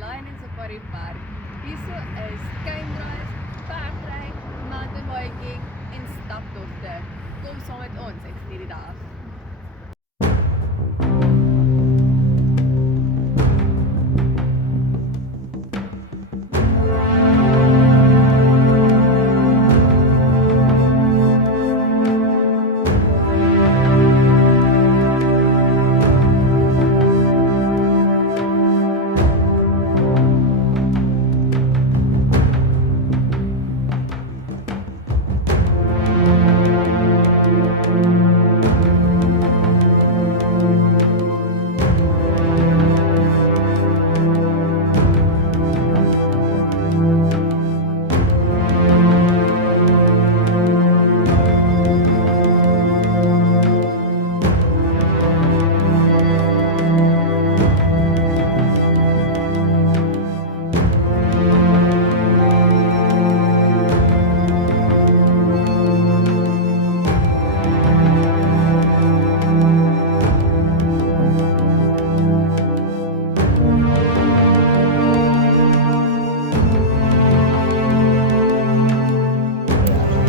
Lion Safari Park. Hierso is tuindraais, paardry, mountain biking en staptogte. Kom saam met ons, ek geniet die dag.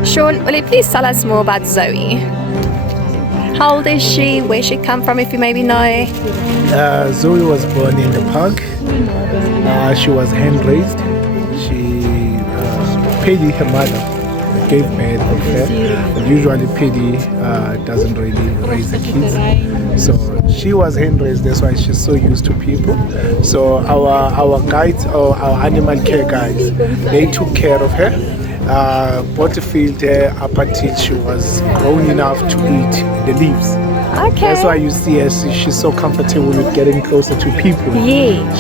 Sean, will you please tell us more about Zoe? How old is she? Where she come from, if you maybe know? Zoe was born in the park. She was hand-raised. Paddy, her mother, gave birth of her. But usually Paddy doesn't really raise the kids. So she was hand-raised, that's why she's so used to people. So our guides, or our animal care guys, they took care of her. Butterfield up until she was grown enough to eat the leaves. Okay. That's why you see her, she's so comfortable with getting closer to people. Yes.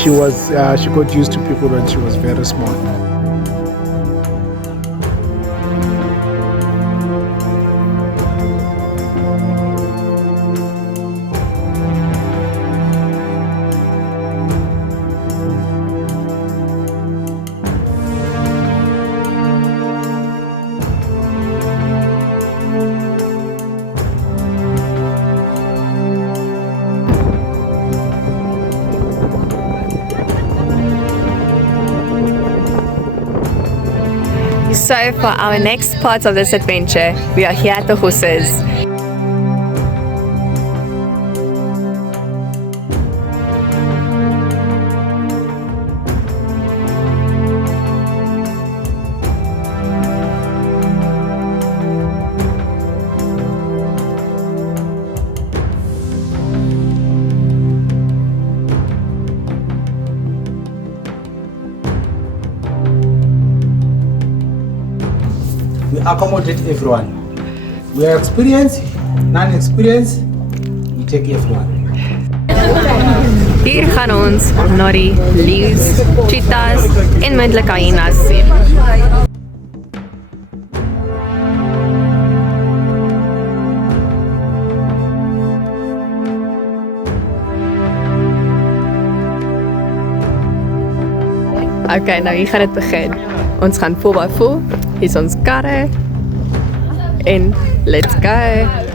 She got used to people when she was very small. So for our next part of this adventure, we are here at the horses. We accommodate everyone. We are experienced, non-experienced, we take everyone. Hier gaan ons na die leeu's, cheetahs en moontlik hyenas sien. Okay, nou hier gaan dit begin. Ons gaan 4x4, hier is ons karre en let's go!